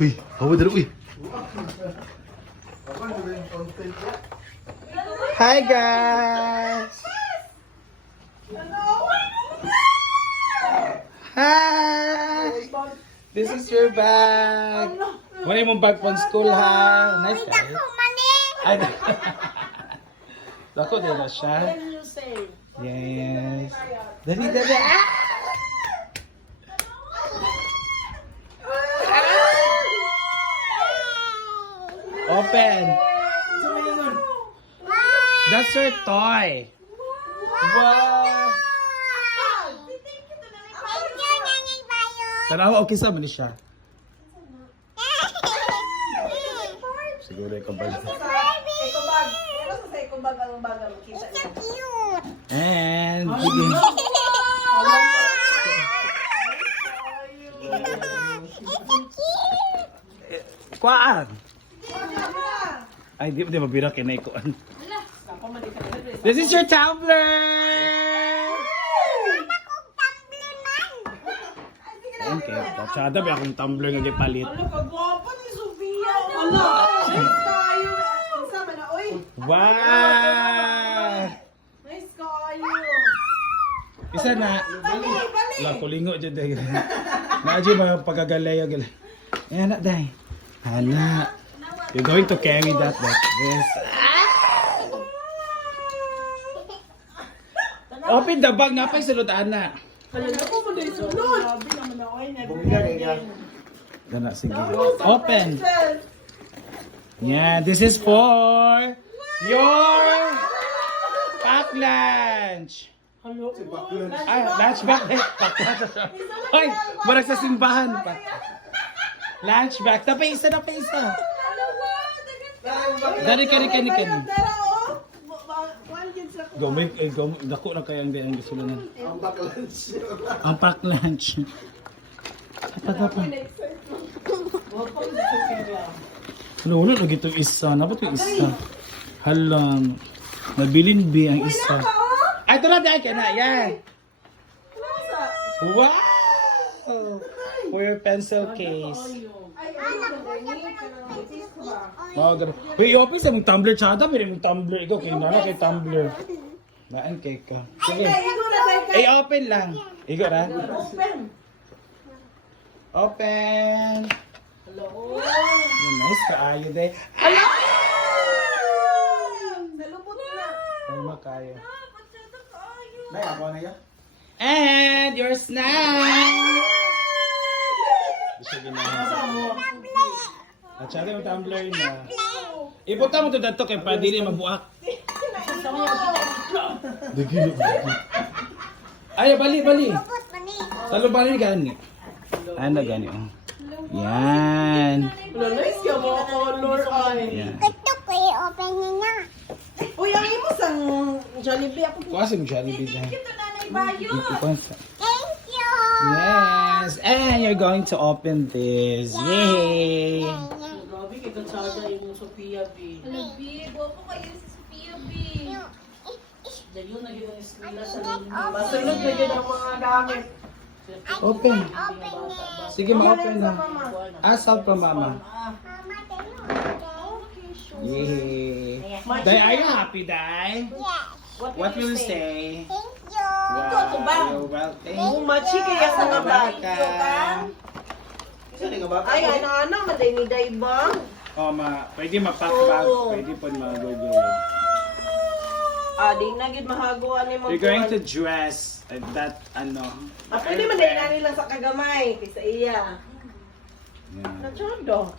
Uy, hawa dali, uy. Hi guys! Hi! This is your bag. Wala yung bag pang school ha. Nice guys. Ay, Lako din na siya. Yes. Dali, dali. Ah! That's your toy. Wow. Tanawa, okay sa man siya. Siguro ikaw ba? Ano sa ekobag ang baga makita niyo? And, sige. Kuan. Ay, di di mabira kay na ikuan. This is your tumbler. Okay, tatsada ba akong tumbler nga gipalit? Ano kagwapa ni Sofia? Ala. Isa man na, oy. Wow! Nice kayo. Isa na. Bali, bali. Wala, kulingo dyan dahil. Naadyo mga pagagalay. Galay. Ayan na, day. Hana. You're going to carry that like this. Open the bag nga pa sulod, ana. Ko mo din sunod? Sabi naman na, oy. Dana, sige. Open. Yeah, this is for your pack lunch. Hello? Ay, lunch lunch. Ay, marag sa simbahan. Lunch bag. Tapos isa na pa isa. Dari ka, dari ka, dari ka. Oh. Yun sa Gomay, eh, gom, dako na kayang di ang gusto na. Ang pack lunch. Ang pack lunch. Apa, apa. Lulo lagi itong isa. Napot yung isa. Halang. Nabilin B ang isa. Ay, ito na, di ay ka na. Yan. Wow! For your pencil case. Oh, grabe. Uy, i-open sa mong tumbler. Tsada, may mong tumbler. Ikaw, kayo na kay tumbler. Naan kay ka. Sige. Ay, open lang. Ikaw ra. Open. Open. Hello? Nice kaayo day. Nalubot na. Ano makayo? Nay, ako na yan. And your snack! Gusto ginawa. At siya yung tumbler na. Ipunta mo to dato kay pa dili mabuak. Dagilo. Ay, bali, bali. Talo bali gani. Ano gani oh. Yan. Nice ka mo color ay. Yan. Uy, ang imo sang Jollibee ako. Kuha mo Jollibee dyan. Bayo. Ikuha Yes, and you're going to open this. Yay! Kay Sophia B. Labi, guwapo kayo si Sophia B. Dayon na yun ang eskwela sa Masulog na yun ang mga gamit. Open. Sige, ma-open na. Ask out pa, mama. Yay! Day, are you happy, Day? What will you say? Ito ba? Wow, you're welcome. Kung machi kaya sa mga bagyo ka. Ay, ano, ano, maday ni Daibang. Oh, ma, pwede ma-pack bag. Oo. Pwede po ma-google. Ah, di na gid mahaguan ni mo. You're going to dress at that, ano. Ah, pwede man dahil nani lang sa kagamay. Kaysa iya. Yeah. Nachodo.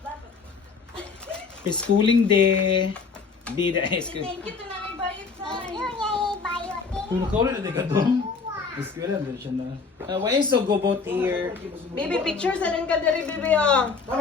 Schooling day. Di na, school. Thank you to Nanay Bayot sa Kung nakaulit na ka doon. Eskwela na siya na. Uh, why is so go boat here? Baby, picture sa rin ka diri, baby, oh.